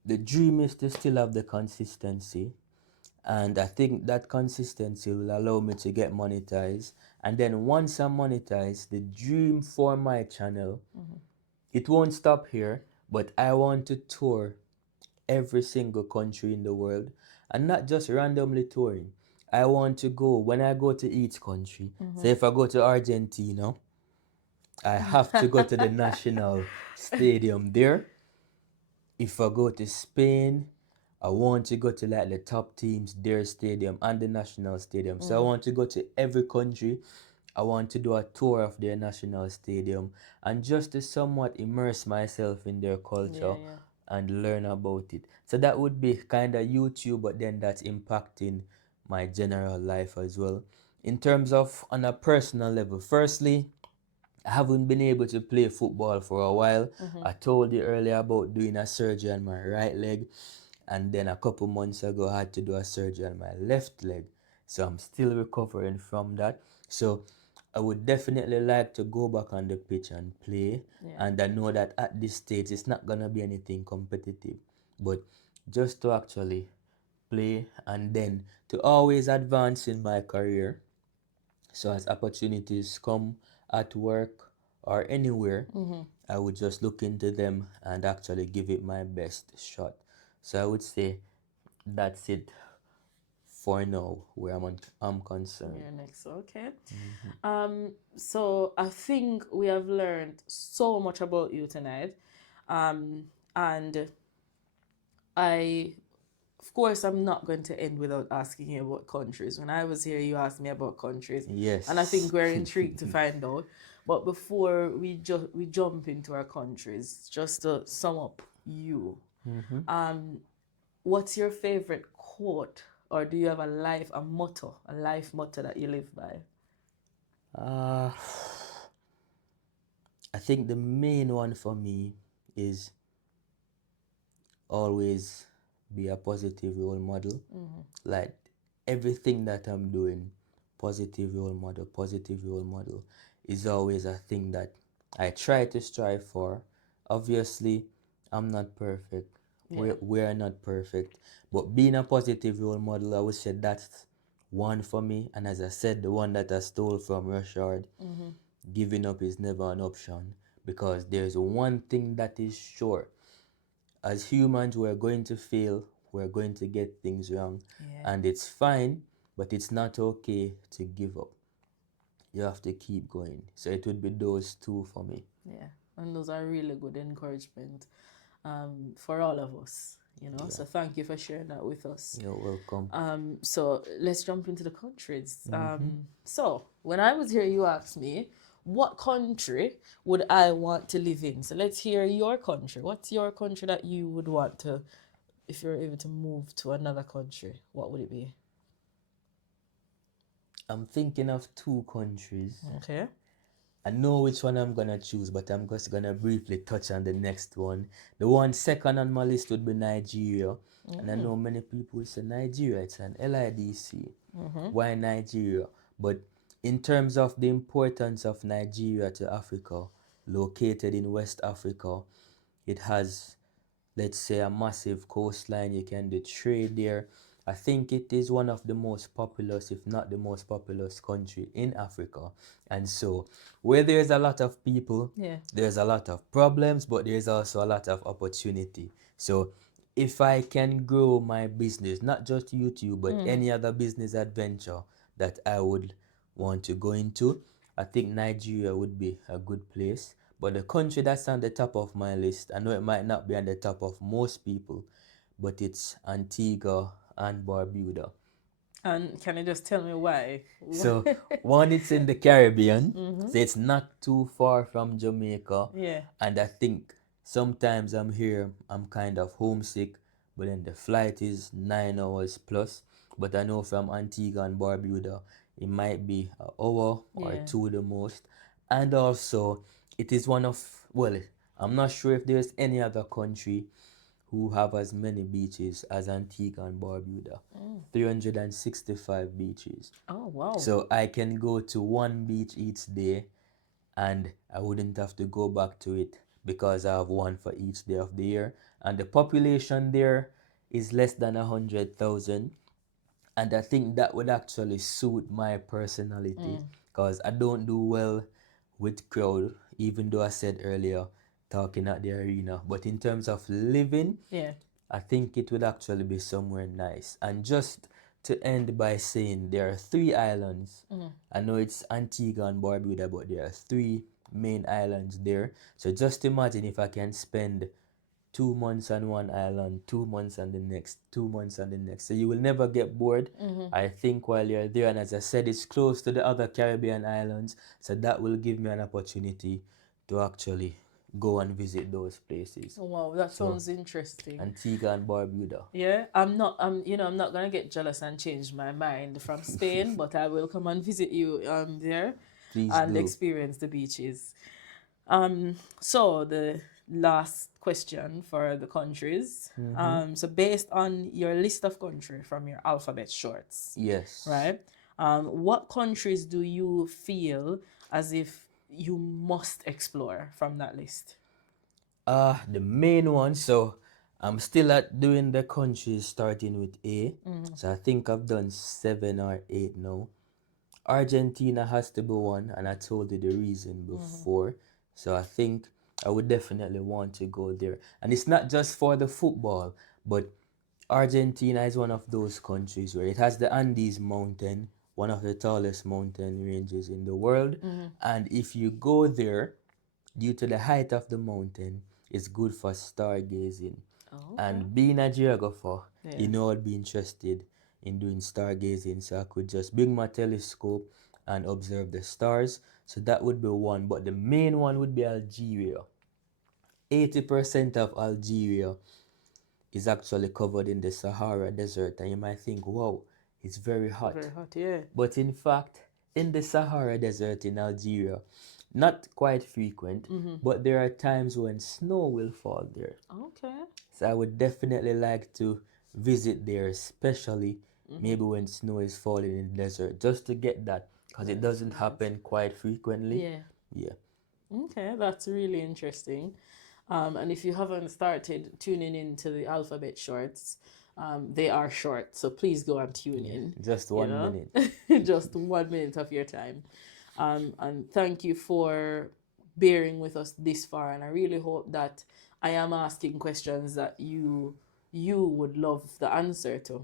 the dream is to still have the consistency. And I think that consistency will allow me to get monetized. And then once I'm monetized, the dream for my channel, it won't stop here, but I want to tour every single country in the world. and not just randomly touring. I want to go when I go to each country. So if I go to Argentina, I have to go to the national stadium there. If I go to Spain, I want to go to like the top teams, their stadium and the national stadium. So I want to go to every country. I want to do a tour of their national stadium and just to somewhat immerse myself in their culture Yeah, and learn about it. So that would be kind of YouTube, but then that's impacting my general life as well. In terms of on a personal level, firstly, I haven't been able to play football for a while. I told you earlier about doing a surgery on my right leg, and then a couple months ago I had to do a surgery on my left leg. So I'm still recovering from that. So I would definitely like to go back on the pitch and play. yeah. And I know that at this stage it's not gonna be anything competitive, but just to actually play and then to always advance in my career. So as opportunities come at work or anywhere, I would just look into them and actually give it my best shot. So I would say that's it for now, where I'm concerned. You're next, okay. So I think we have learned so much about you tonight. And I, of course, I'm not going to end without asking you about countries. When I was here, you asked me about countries. Yes. And I think we're intrigued to find out. But before we jump into our countries, just to sum up you, what's your favorite quote? Or do you have a life motto that you live by? Uh, I think the main one for me is always be a positive role model. Like everything that I'm doing, positive role model is always a thing that I try to strive for. Obviously, I'm not perfect. Yeah. We're not perfect. But being a positive role model, I would say that's one for me. And as I said, the one that I stole from Rushard, giving up is never an option because there's one thing that is sure. As humans, we're going to fail, we're going to get things wrong, Yeah. and it's fine, but it's not okay to give up. You have to keep going. So it would be those two for me. Yeah, and those are really good encouragement for all of us, you know. So thank you for sharing that with us. You're welcome. So let's jump into the countries. So when I was here, you asked me, what country would I want to live in? So let's hear your country. What's your country that you would want to, if you're able to move to another country, what would it be? I'm thinking of two countries. Okay. I know which one I'm gonna choose, but I'm just gonna briefly touch on the next one. The one second on my list would be Nigeria. And I know many people say Nigeria, it's an LIDC. Why Nigeria? But in terms of the importance of Nigeria to Africa, located in West Africa, it has, let's say, a massive coastline. You can do trade there. I think it is one of the most populous, if not the most populous country in Africa. And so, where there's a lot of people, Yeah. there's a lot of problems, but there's also a lot of opportunity. So, if I can grow my business, not just YouTube, but any other business adventure that I would want to go into, I think Nigeria would be a good place. But the country that's on the top of my list, I know it might not be on the top of most people, but it's Antigua and Barbuda. And can you just tell me why? So, one, it's in the Caribbean, so it's not too far from Jamaica. Yeah. And I think sometimes I'm here, I'm kind of homesick, but then the flight is 9 hours plus. But I know from Antigua and Barbuda, it might be an hour or Yeah. two the most. And also, it is one of, well, I'm not sure if there's any other country who have as many beaches as Antigua and Barbuda. 365 beaches. Oh, wow. So I can go to one beach each day and I wouldn't have to go back to it because I have one for each day of the year. And the population there is less than 100,000. And I think that would actually suit my personality because I don't do well with crowd, even though I said earlier talking at the arena. But in terms of living, Yeah. I think it would actually be somewhere nice. And just to end by saying there are 3 islands. I know it's Antigua and Barbuda, but there are 3 main islands there. So just imagine if I can spend 2 months on one island, 2 months on the next, 2 months on the next. So you will never get bored, I think, while you're there. And as I said, it's close to the other Caribbean islands. So that will give me an opportunity to actually go and visit those places. Oh, wow, that So sounds interesting. Antigua and Barbuda. Yeah, I'm not gonna get jealous and change my mind from Spain, but I will come and visit you there Please and do. experience the beaches. So the last question for the countries. So based on your list of country from your alphabet shorts, Yes. right? What countries do you feel as if you must explore from that list? The main one, so I'm still at doing the countries starting with A. So I think I've done 7 or 8 now. Argentina has to be one, and I told you the reason before. So I think I would definitely want to go there. And it's not just for the football, but Argentina is one of those countries where it has the Andes mountain, one of the tallest mountain ranges in the world. And if you go there, due to the height of the mountain, it's good for stargazing. Oh, And being a geographer, Yeah. you know, I'd be interested in doing stargazing, so I could just bring my telescope and observe the stars. So that would be one, but the main one would be Algeria. 80% of Algeria is actually covered in the Sahara Desert, and you might think, wow, it's very hot. very hot, yeah. But in fact, in the Sahara Desert in Algeria, not quite frequent, but there are times when snow will fall there. Okay. So I would definitely like to visit there, especially maybe when snow is falling in the desert, just to get that, because it doesn't happen quite frequently. Yeah. Yeah. Okay, that's really interesting. And if you haven't started tuning into the alphabet shorts, they are short, so please go and tune in. Just you 1 know? minute. Just 1 minute of your time. And thank you for bearing with us this far. And I really hope that I am asking questions that you would love the answer to.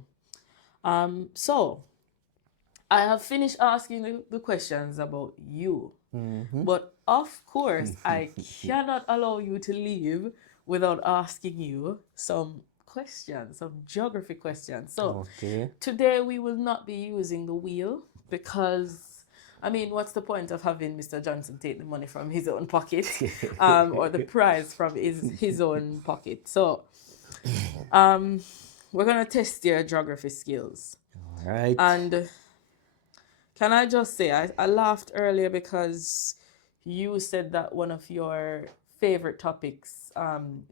So I have finished asking the questions about you. But of course, I cannot allow you to leave without asking you some questions, some geography questions. So Okay. today we will not be using the wheel because, I mean, what's the point of having Mr. Johnson take the money from his own pocket or the prize from his own pocket? So we're going to test your geography skills. All right. And can I just say, I laughed earlier because you said that one of your favorite topics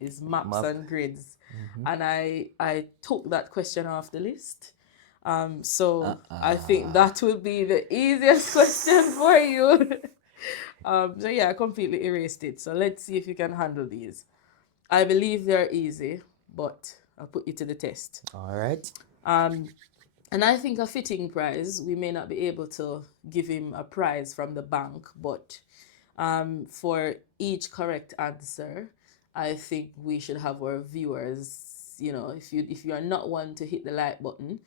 is maps and grids. And I took that question off the list. So I think that will be the easiest question for you. So yeah, I completely erased it. So let's see if you can handle these. I believe they're easy, but I'll put you to the test. All right. And I think a fitting prize, we may not be able to give him a prize from the bank, but for each correct answer, I think we should have our viewers, if you are not one to hit the like button,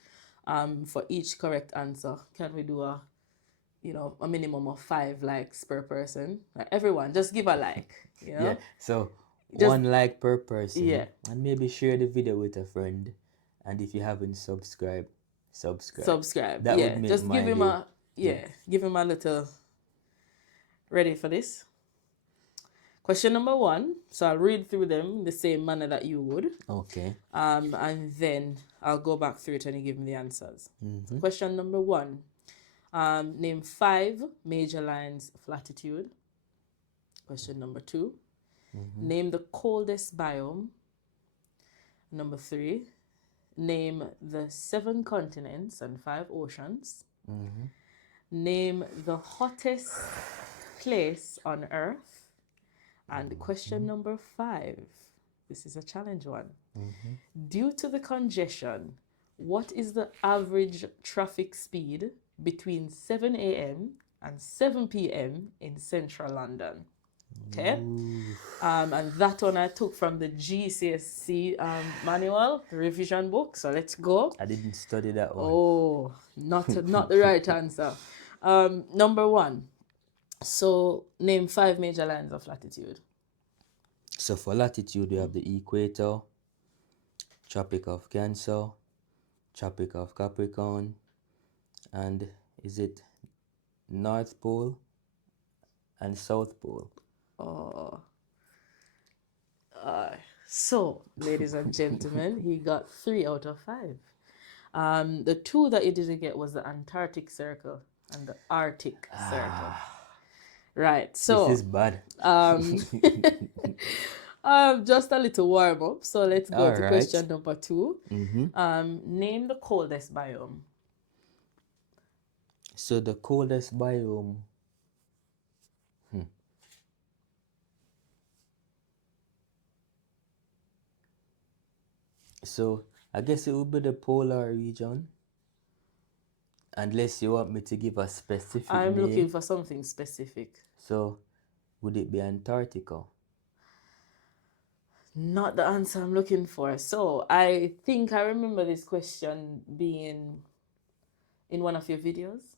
for each correct answer, can we do a minimum of 5 likes per person? Everyone, just give a like, Yeah. So Just- 1 like per person. Yeah. And maybe share the video with a friend. And if you haven't subscribed, subscribe. That would make just my give him day. give him a little. Ready for this? Question number 1. So I'll read through them the same manner that you would. Okay. And then I'll go back through it and you give me the answers. Question number 1. Name 5 major lines of latitude. Question number 2. Name the coldest biome. Number 3. Name the 7 continents and 5 oceans. Name the hottest place on Earth. And question number 5. This is a challenge one. Due to the congestion, what is the average traffic speed between 7 a.m. and 7 p.m. in central London? Okay. And that one I took from the GCSE manual, the revision book. So let's go. I didn't study that one. Oh, not the right answer. Number 1. So name 5 major lines of latitude. So for latitude, we have the equator, Tropic of Cancer, Tropic of Capricorn, and is it North Pole and South Pole? Oh. So, ladies and gentlemen, he got 3 out of 5. The 2 that he didn't get was the Antarctic Circle and the Arctic Circle. Right. So This is bad. just a little warm up. So let's go All to right. question number 2. Mm-hmm. Name the coldest biome. So the coldest biome. So I guess it would be the polar region. Unless you want me to give a specific I'm name. looking for something specific. So would it be Antarctica? Not the answer I'm looking for. So I think I remember this question being in one of your videos.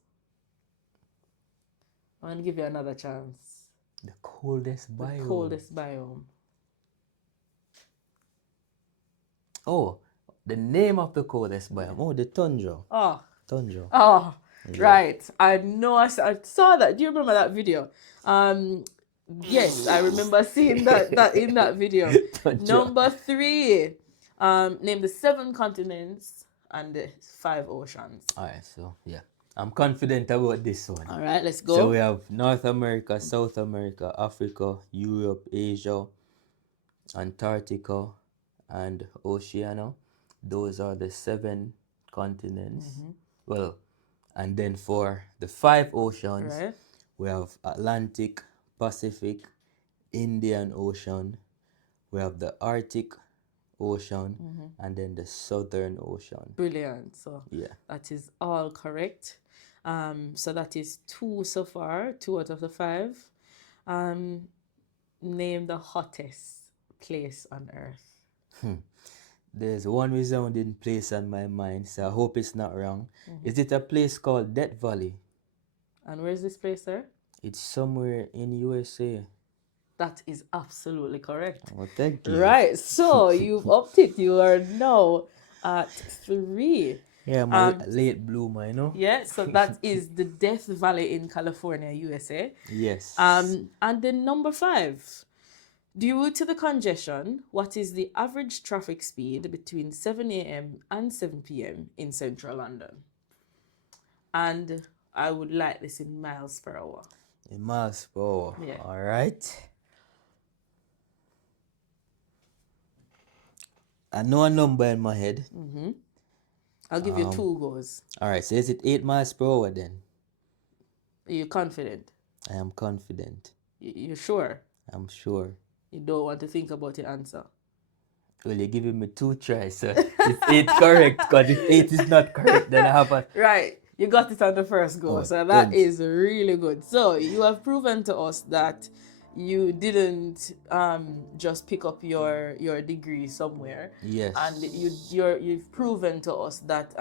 I'm going to give you another chance. The coldest biome. The coldest biome. Oh, the name of the coldest biome. Oh, the tundra. Oh. Tundra. Oh, Yeah. right. I know. I saw that. Do you remember that video? Yes, I remember seeing that in that video. Tundra. Number 3. Name the 7 continents and the 5 oceans. All right, so yeah, I'm confident about this one. All right, let's go. So we have North America, South America, Africa, Europe, Asia, Antarctica, and Oceania. Those are the 7 continents. Well, and then for the 5 oceans, Right. we have Atlantic, Pacific, Indian Ocean, we have the Arctic Ocean, and then the Southern Ocean. Brilliant. So Yeah. that is all correct. So that is 2 so far, 2 out of the 5. Name the hottest place on Earth. There's one resounding place on my mind, so I hope it's not wrong. Is it a place called Death Valley? And where is this place, sir? It's somewhere in USA. That is absolutely correct. Oh, thank you. Right. So you've upped it. You are now at 3. Yeah, I'm a late bloomer, you know? Yeah. So that is the Death Valley in California, USA. Yes. And then number 5. Due to the congestion, what is the average traffic speed between 7 a.m. and 7 p.m. in central London? And I would like this in miles per hour. In miles per hour. Yeah. All right. I know a number in my head. I'll give you 2 goes. All right, so is it 8 miles per hour then? Are you confident? I am confident. You sure? I'm sure. You don't want to think about your answer? Well, you're giving me 2 tries, so it's 8 correct, because if 8 is not correct, then I have a... Right. You got it on the first go. Oh, So that good. is really good. So you have proven to us that you didn't just pick up your degree somewhere. Yes. And you've proven to us that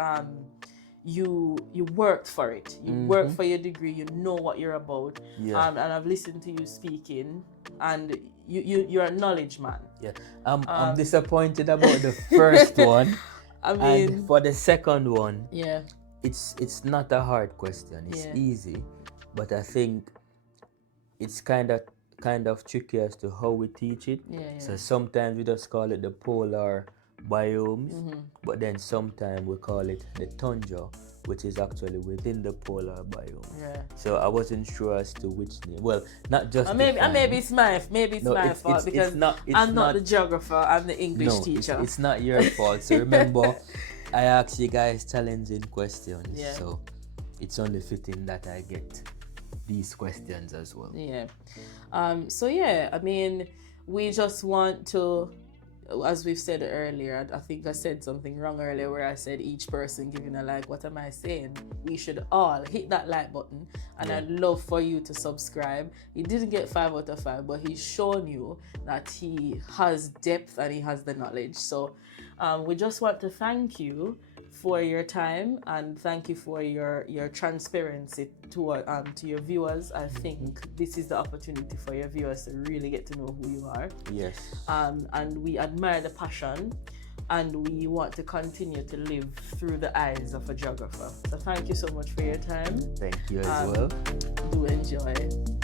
you worked for it. You worked for your degree. You know what you're about. Yeah. And I've listened to you speaking, and you're a knowledge man. Yeah. I'm disappointed about the first one. I mean, And for the second one, yeah. it's not a hard question. It's Yeah. easy, but I think it's kind of tricky as to how we teach it. Yeah. So sometimes we just call it the polar biomes, but then sometimes we call it the tundra, which is actually within the polar biome. Yeah. So I wasn't sure as to which name. Well, not just. Maybe it's my fault because I'm not the geographer. I'm the English teacher. It's not your fault. So remember, I asked you guys challenging questions. Yeah. So it's only fitting that I get these questions as well. Yeah. So yeah, I mean, we just want to as we've said earlier, I think I said something wrong earlier where I said each person giving a like. What am I saying? We should all hit that like button, and Yeah. I'd love for you to subscribe. He didn't get 5 out of 5, but he's shown you that he has depth and he has the knowledge. So we just want to thank you for your time, and thank you for your transparency to your viewers. I think this is the opportunity for your viewers to really get to know who you are. Yes. And we admire the passion, and we want to continue to live through the eyes of a geographer. So thank you so much for your time. Thank you as well. Do enjoy.